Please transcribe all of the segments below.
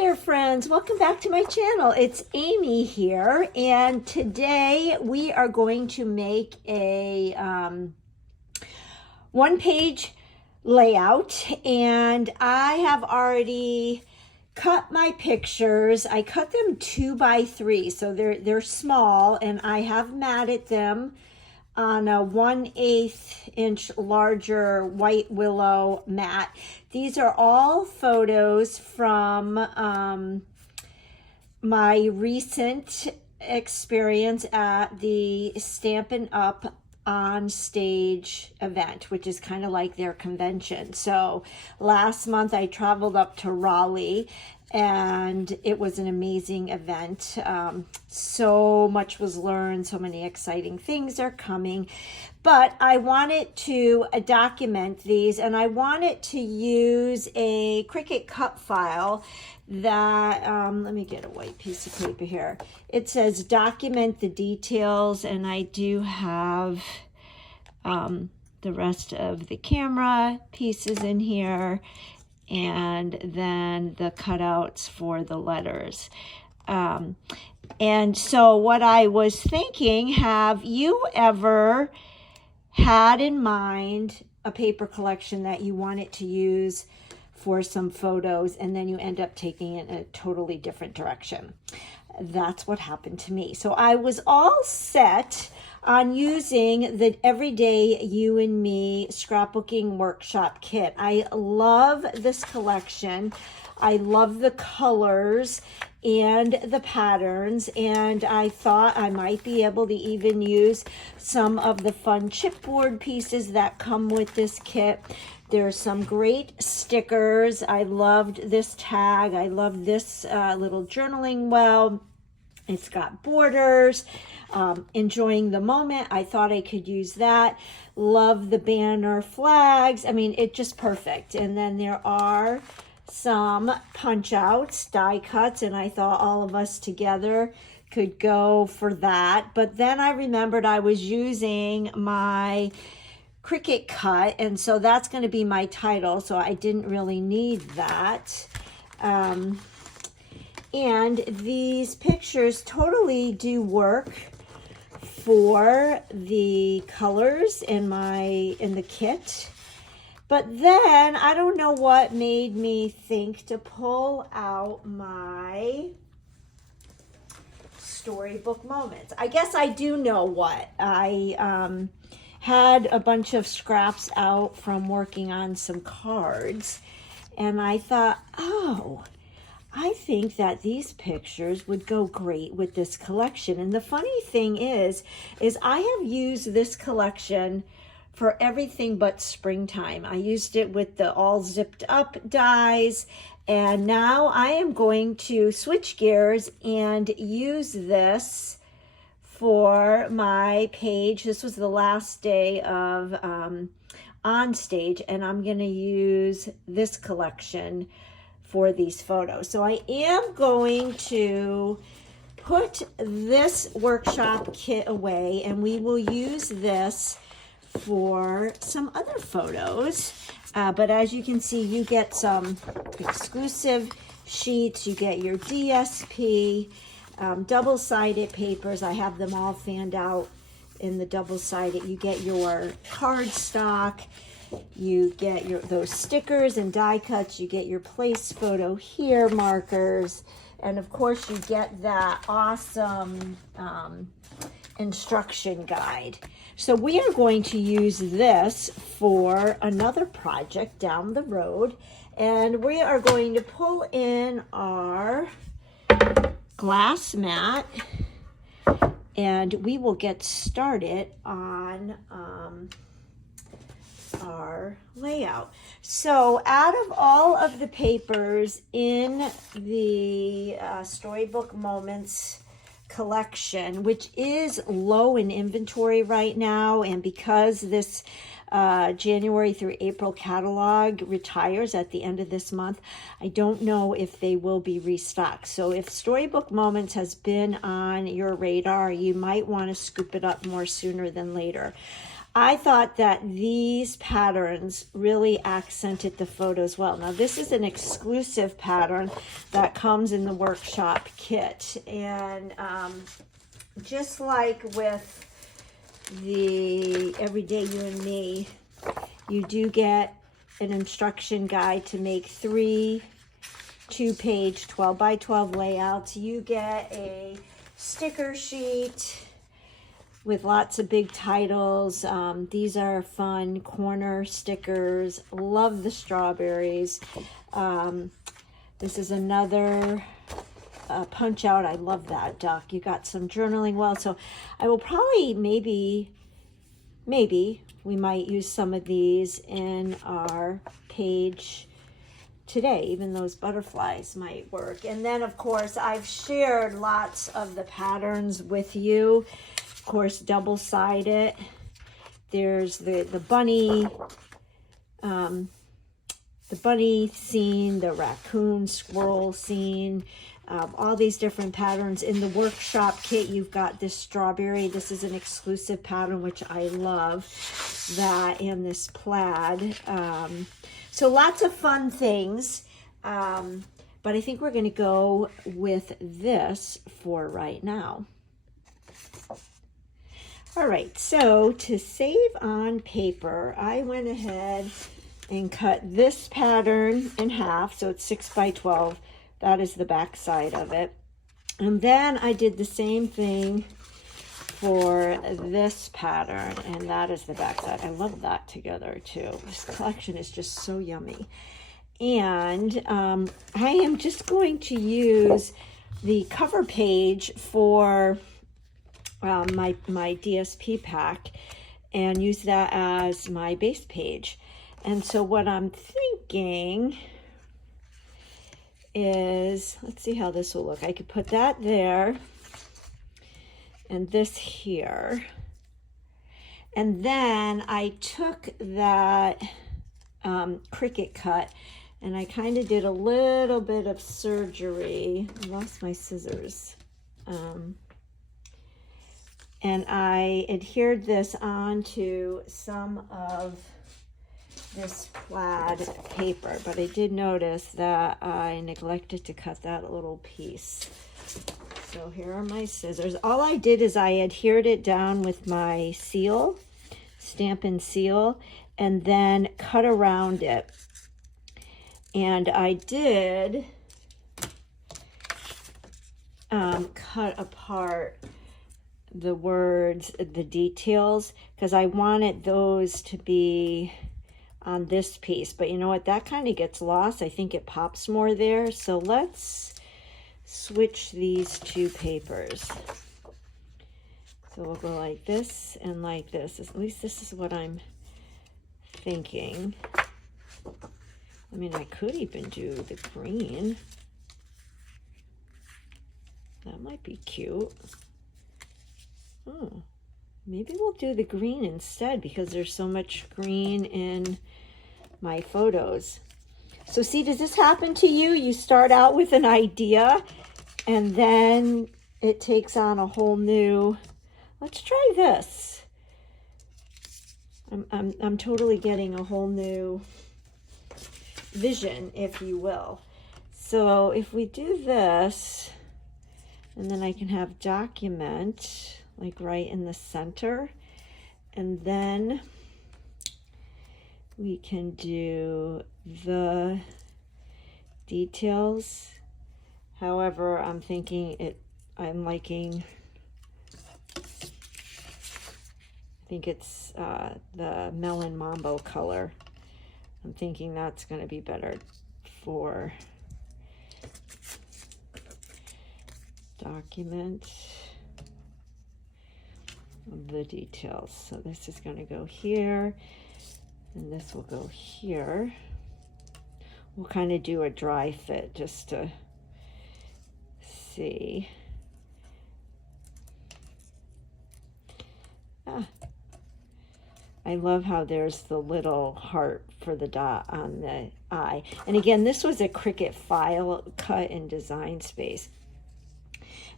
there, friends. Welcome back to my channel. It's Amy here, and today we are going to make a one-page layout, and I have already cut my pictures. I cut them 2 by 3, so they're small, and I have matted them on a 1/8 inch larger white willow mat. These are all photos from my recent experience at the Stampin' Up! On Stage event, which is kind of like their convention. So last month I traveled up to Raleigh, and it was an amazing event. So much was learned, so many exciting things are coming, but I wanted to document these, and I wanted to use a Cricut cut file that, let me get a white piece of paper here. It says document the details, and I do have the rest of the camera pieces in here, and then the cutouts for the letters. And so what I was thinking, have you ever had in mind a paper collection that you wanted to use for some photos, and then you end up taking it in a totally different direction? That's what happened to me. So I was all set on using the Everyday You and Me scrapbooking workshop kit. I love this collection. I love the colors and the patterns, and I thought I might be able to even use some of the fun chipboard pieces that come with this kit. There's some great stickers. I loved this tag. I love this little journaling well. It's got borders. Enjoying the moment. I thought I could use that. Love the banner flags. I mean, it's just perfect. And then there are some punch outs, die cuts, and I thought all of us together could go for that. But then I remembered I was using my Cricut cut, and so that's going to be my title, so I didn't really need that. And these pictures totally do work for the colors in the kit. But then I don't know what made me think to pull out my storybook moments. I guess I do know what. I had a bunch of scraps out from working on some cards, and I thought, oh, I think that these pictures would go great with this collection. And the funny thing is I have used this collection for everything but springtime. I used it with the all zipped up dies, and now I am going to switch gears and use this for my page. This was the last day of On Stage, and I'm going to use this collection for these photos. So I am going to put this workshop kit away, and we will use this for some other photos. But as you can see, you get some exclusive sheets. You get your DSP, double-sided papers. I have them all fanned out in the double-sided. You get your cardstock. You get those stickers and die cuts. You get your place photo here markers, and of course you get that awesome instruction guide. So we are going to use this for another project down the road, and we are going to pull in our glass mat, and we will get started on our layout. So out of all of the papers in the Storybook Moments collection, which is low in inventory right now, and because this January through April catalog retires at the end of this month, I don't know if they will be restocked. So if Storybook Moments has been on your radar, you might want to scoop it up more sooner than later. I thought that these patterns really accented the photos well. Now this is an exclusive pattern that comes in the workshop kit, and just like with the Everyday You and Me, you do get an instruction guide to make 3 2-page 12 by 12 layouts. You get a sticker sheet with lots of big titles. These are fun corner stickers. Love the strawberries. This is another punch out. I love that duck. You got some journaling well. So I will probably maybe we might use some of these in our page today. Even those butterflies might work. And then of course I've shared lots of the patterns with you. Of course, double-sided. There's the bunny scene, the raccoon squirrel scene, all these different patterns. In the workshop kit, you've got this strawberry. This is an exclusive pattern, which I love. That and this plaid. So lots of fun things. But I think we're going to go with this for right now. All right, so to save on paper, I went ahead and cut this pattern in half. So it's 6 by 12. That is the back side of it. And then I did the same thing for this pattern, and that is the back side. I love that together too. This collection is just so yummy. And I am just going to use the cover page for my DSP pack and use that as my base page. And so what I'm thinking is, let's see how this will look. I could put that there and this here. And then I took that Cricut cut and I kind of did a little bit of surgery. I lost my scissors. And I adhered this onto some of this plaid paper, but I did notice that I neglected to cut that little piece. So here are my scissors. All I did is I adhered it down with my seal, Stampin' Seal, and then cut around it. And I did cut apart the words, the details, because I wanted those to be on this piece. But you know what, that kind of gets lost. I think it pops more there. So let's switch these two papers. So we'll go like this and like this. At least this is what I'm thinking. I mean, I could even do the green. That might be cute. Oh, maybe we'll do the green instead because there's so much green in my photos. So see, does this happen to you? You start out with an idea and then it takes on a whole new, let's try this. I'm totally getting a whole new vision, if you will. So if we do this, and then I can have document like right in the center, and then we can do the details. However, I'm thinking I'm liking, I think it's the Melon Mambo color. I'm thinking that's going to be better for document the details. So this is going to go here and this will go here. We'll kind of do a dry fit just to see. I love how there's the little heart for the dot on the eye. And again, this was a Cricut file cut in Design Space.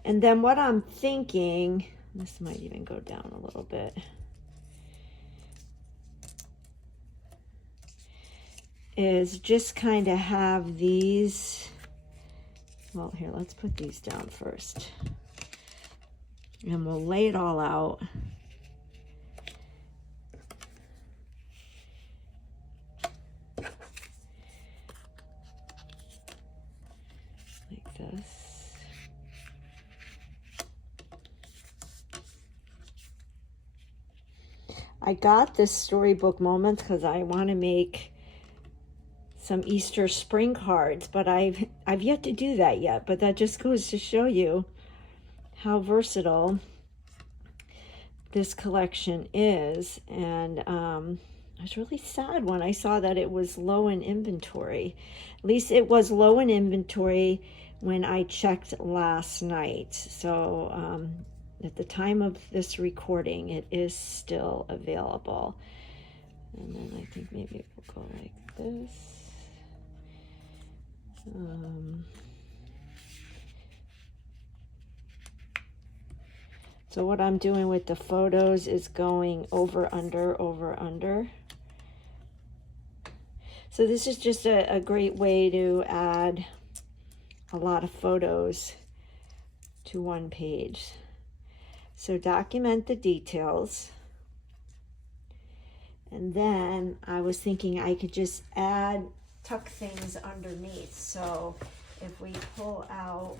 And then what I'm thinking, this might even go down a little bit. is just kind of have these, well, here, let's put these down first. And we'll lay it all out. Like this. I got this storybook moment because I want to make some Easter spring cards, but I've yet to do that yet. But that just goes to show you how versatile this collection is. And I was really sad when I saw that it was low in inventory. At least it was low in inventory when I checked last night. So at the time of this recording, it is still available. And then I think maybe it will go like this. So what I'm doing with the photos is going over, under, over, under. So this is just a great way to add a lot of photos to one page. So document the details. And then I was thinking I could just tuck things underneath. So if we pull out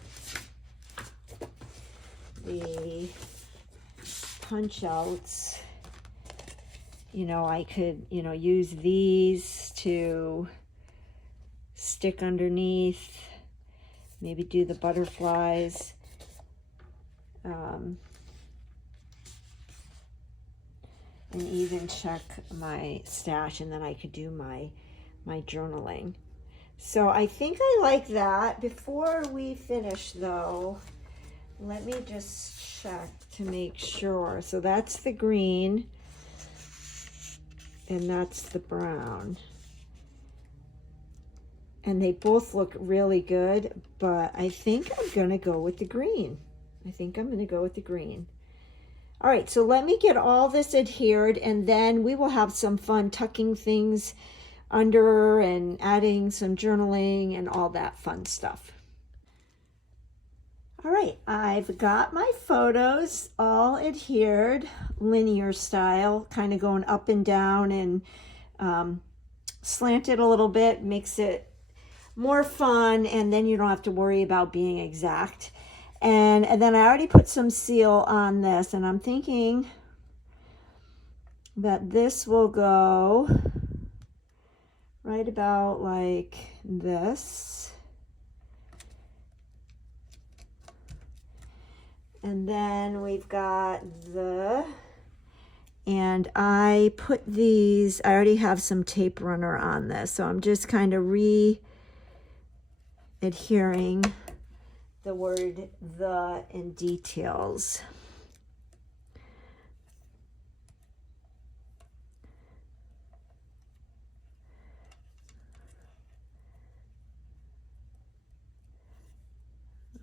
the punch outs, you know, I could, you know, use these to stick underneath, maybe do the butterflies. And even check my stash, and then I could do my journaling. So I think I like that. Before we finish though, let me just check to make sure. So that's the green and that's the brown. And they both look really good, but I think I'm gonna go with the green. All right, so let me get all this adhered, and then we will have some fun tucking things under and adding some journaling and all that fun stuff. All right, I've got my photos all adhered, linear style, kind of going up and down and slanted a little bit, makes it more fun, and then you don't have to worry about being exact. And then I already put some seal on this, and I'm thinking that this will go right about like this. And then we've got and I put these, I already have some tape runner on this, so I'm just kind of adhering the word "the" in details.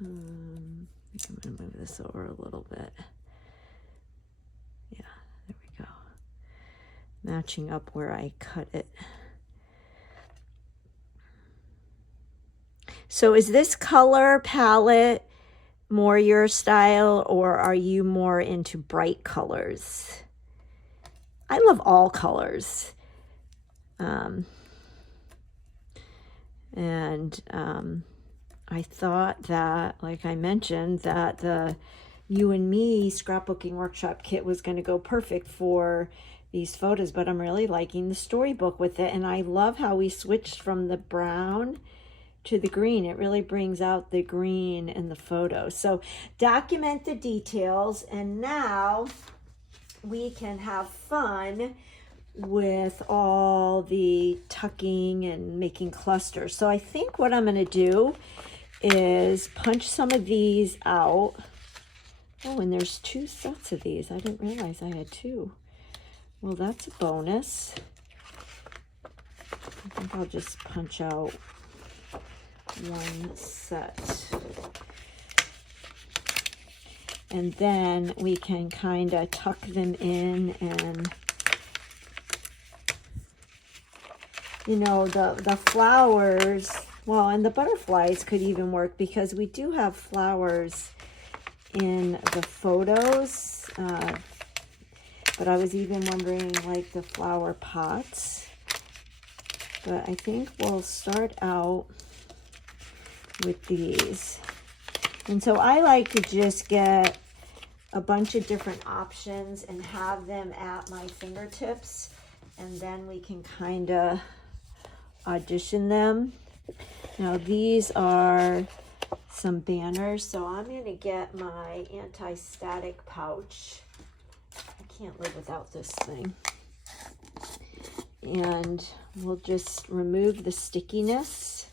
I'm going to move this over a little bit. Yeah, there we go. Matching up where I cut it. So is this color palette more your style, or are you more into bright colors? I love all colors. I thought that, like I mentioned, that the You and Me scrapbooking workshop kit was going to go perfect for these photos, but I'm really liking the storybook with it. And I love how we switched from the brown to the green. It really brings out the green in the photo. So document the details, and now we can have fun with all the tucking and making clusters. So I think what I'm going to do is punch some of these out. Oh, and there's 2 sets of these. I didn't realize I had 2. Well, that's a bonus. I think I'll just punch out 1 set. And then we can kind of tuck them in, and you know, the flowers, well, and the butterflies could even work because we do have flowers in the photos. But I was even wondering like the flower pots. But I think we'll start out with these. And so I like to just get a bunch of different options and have them at my fingertips, and then we can kind of audition them. Now these are some banners, so I'm going to get my anti-static pouch. I can't live without this thing. And we'll just remove the stickiness.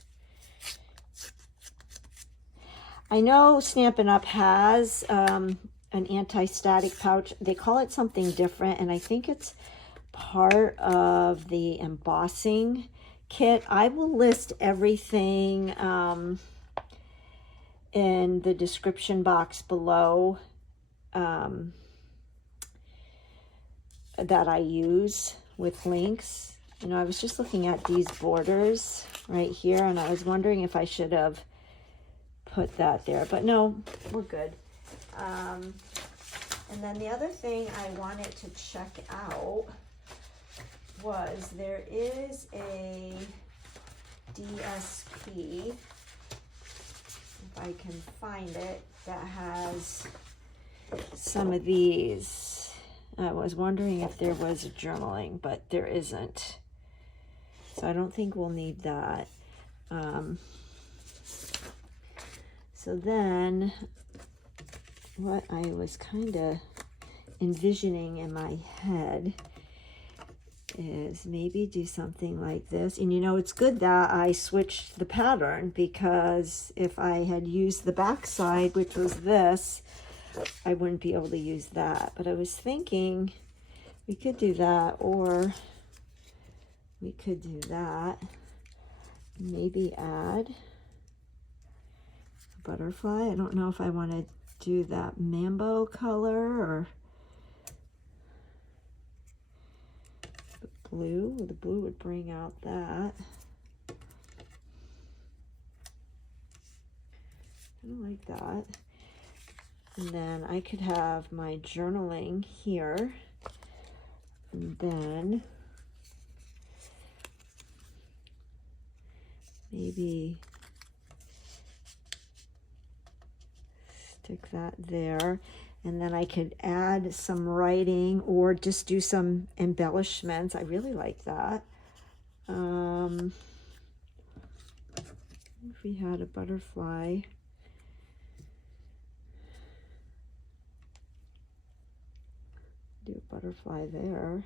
I know Stampin' Up! Has an anti-static pouch. They call it something different, and I think it's part of the embossing kit. I will list everything in the description box below that I use with links. You know, I was just looking at these borders right here, and I was wondering if I should have put that there, but no, we're good. And then the other thing I wanted to check out was there is a DSP, if I can find it, that has some of these. I was wondering if there was a journaling, but there isn't. So I don't think we'll need that. So then what I was kind of envisioning in my head is maybe do something like this. And you know, it's good that I switched the pattern, because if I had used the back side, which was this, I wouldn't be able to use that. But I was thinking we could do that, or we could do that. Maybe add a butterfly. I don't know if I want to do that mambo color or the blue. The blue would bring out that. I don't like that. And then I could have my journaling here, and then maybe stick that there, and then I could add some writing or just do some embellishments. I really like that. If we had a butterfly, do a butterfly there.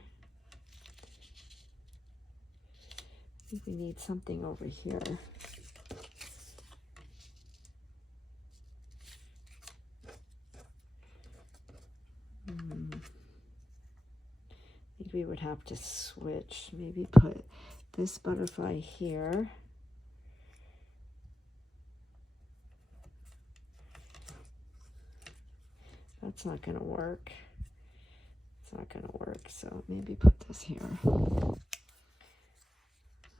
I think we need something over here. I think we would have to switch. Maybe put this butterfly here. That's not going to work. It's not going to work, so maybe put this here.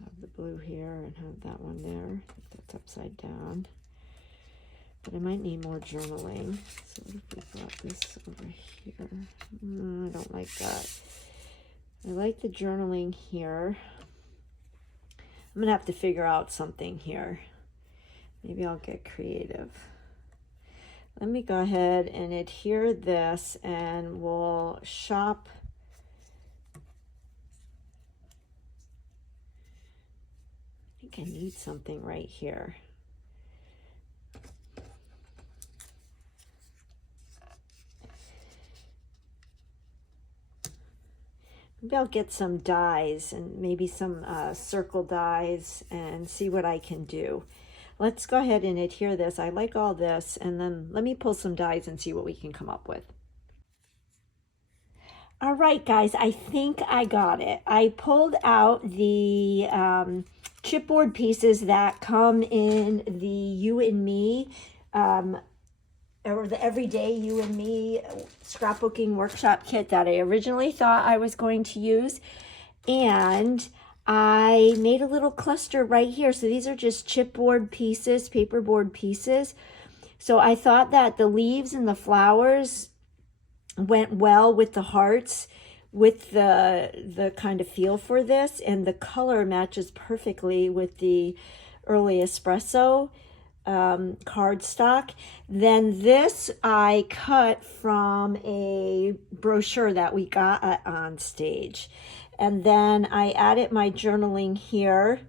Have the blue here and have that one there. I think that's upside down. But I might need more journaling. So what if we brought this over here? I don't like that. I like the journaling here. I'm going to have to figure out something here. Maybe I'll get creative. Let me go ahead and adhere this, and we'll shop. I think I need something right here. Maybe I'll get some dies, and maybe some circle dies, and see what I can do. Let's go ahead and adhere this. I like all this, and then let me pull some dies and see what we can come up with. All right, guys, I think I got it. I pulled out the chipboard pieces that come in the You and Me, or the Everyday You and Me scrapbooking workshop kit that I originally thought I was going to use. And I made a little cluster right here. So these are just chipboard pieces, paperboard pieces. So I thought that the leaves and the flowers went well with the hearts, with the kind of feel for this, and the color matches perfectly with the early espresso cardstock. Then this I cut from a brochure that we got at On Stage, and then I added my journaling here,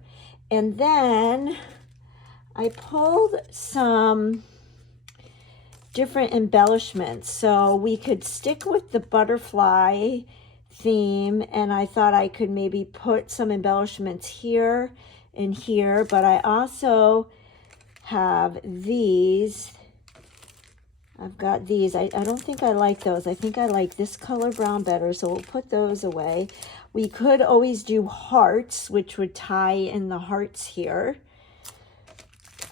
and then I pulled some different embellishments so we could stick with the butterfly theme, and I thought I could maybe put some embellishments here and here, but I also have these. I've got these. I don't think I like those. I think I like this color brown better, so we'll put those away. We could always do hearts, which would tie in the hearts here.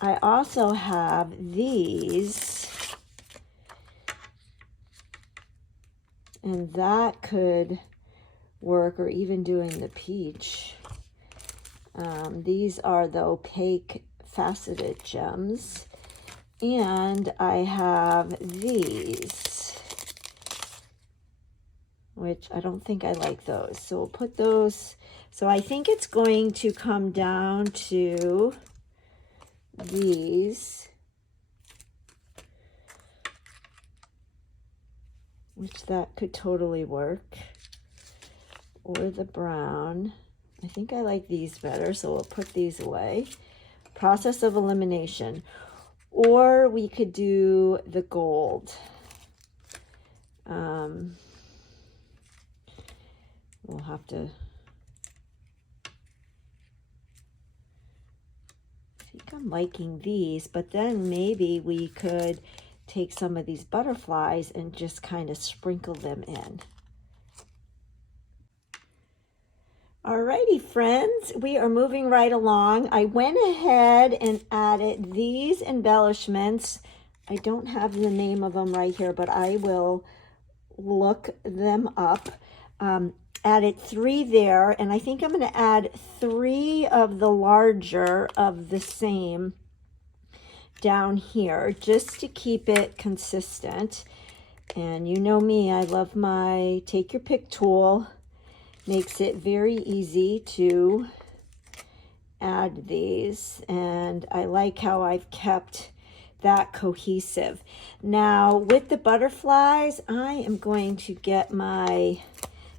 I also have these, and that could work, or even doing the peach. These are the opaque faceted gems. And I have these, which I don't think I like those. So we'll put those. So I think it's going to come down to these, which that could totally work, or the brown. I think I like these better, so we'll put these away. Process of elimination. Or we could do the gold. We'll have to, I think I'm liking these, but then maybe we could take some of these butterflies and just kind of sprinkle them in. Alrighty, friends, we are moving right along. I went ahead and added these embellishments. I don't have the name of them right here, but I will look them up. Added 3 there, and I think I'm going to add 3 of the larger of the same down here, just to keep it consistent. And you know me, I love my take your pick tool. Makes it very easy to add these, and I like how I've kept that cohesive. Now with the butterflies, I am going to get my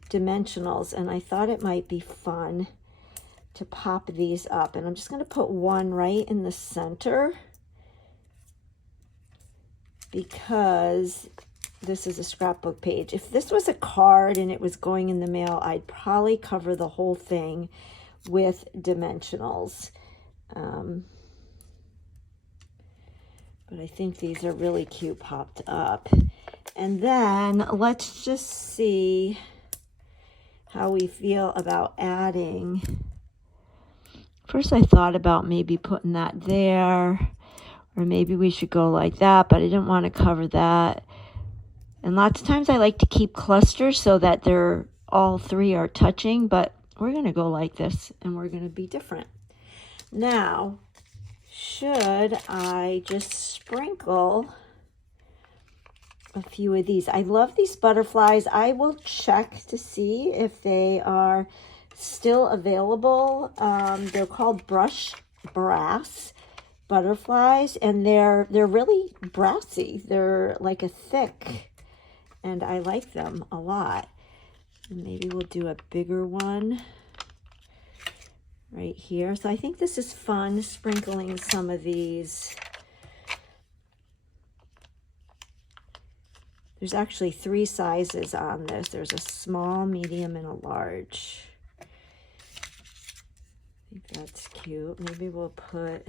dimensionals, and I thought it might be fun to pop these up, and I'm just going to put one right in the center because this is a scrapbook page. If this was a card and it was going in the mail, I'd probably cover the whole thing with dimensionals. But I think these are really cute popped up. And then let's just see how we feel about adding. First I thought about maybe putting that there, or maybe we should go like that, but I didn't want to cover that. And lots of times I like to keep clusters so that they're all 3 are touching, but we're going to go like this, and we're going to be different. Now, should I just sprinkle a few of these? I love these butterflies. I will check to see if they are still available. They're called brush brass butterflies, and they're really brassy. They're like a thick, and I like them a lot. Maybe we'll do a bigger one right here. So I think this is fun, sprinkling some of these. There's actually 3 sizes on this. There's a small, medium, and a large. I think that's cute. Maybe we'll put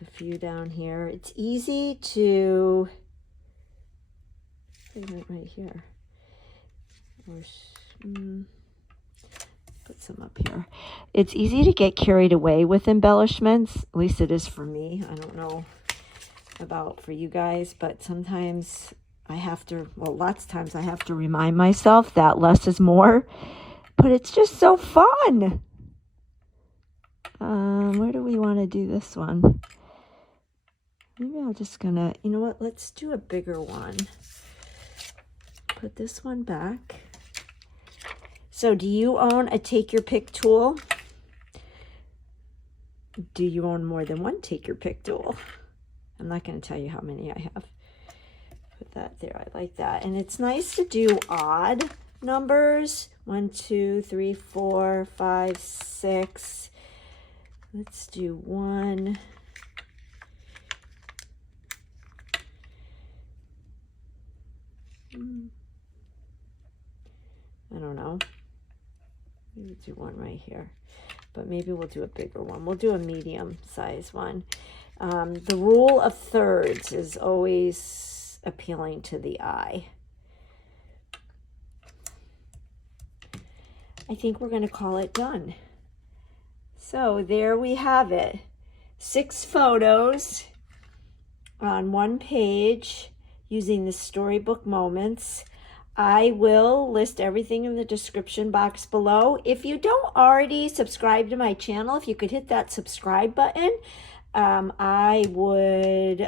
a few down here. It's easy to, right here. Put some up here. It's easy to get carried away with embellishments. At least it is for me. I don't know about for you guys, but sometimes I have to, well, lots of times I have to remind myself that less is more. But it's just so fun. Where do we want to do this one? Maybe I'm just gonna, you know what, let's do a bigger one. Put this one back. So do you own a take your pick tool? Do you own more than one take your pick tool? I'm not going to tell you how many I have. Put that there. I like that. And it's nice to do odd numbers. 1, 2, 3, 4, 5, 6. Let's do 1. I don't know. Maybe do one right here. But maybe we'll do a bigger one. We'll do a medium size one. The rule of thirds is always appealing to the eye. I think we're going to call it done. So there we have it. 6 photos on one page using the storybook moments. I will list everything in the description box below. If you don't already subscribe to my channel, if you could hit that subscribe button, I would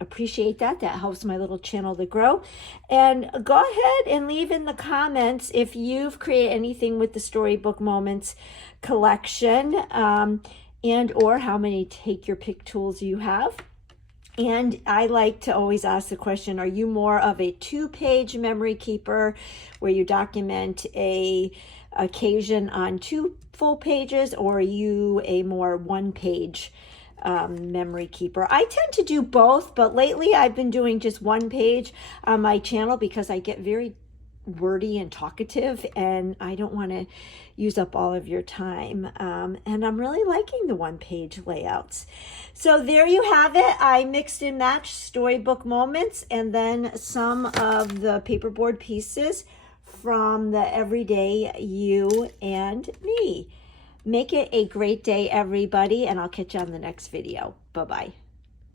appreciate that. That helps my little channel to grow. And go ahead and leave in the comments if you've created anything with the Storybook Moments collection, and or how many take your pick tools you have. And I like to always ask the question, are you more of a 2-page memory keeper where you document a occasion on 2 full pages, or are you a more 1-page memory keeper? I tend to do both, but lately I've been doing just 1 page on my channel because I get very wordy and talkative, and I don't want to use up all of your time. And I'm really liking the 1-page layouts. So there you have it. I mixed and matched storybook moments and then some of the paperboard pieces from the Everyday You and Me. Make it a great day, everybody, and I'll catch you on the next video. Bye-bye.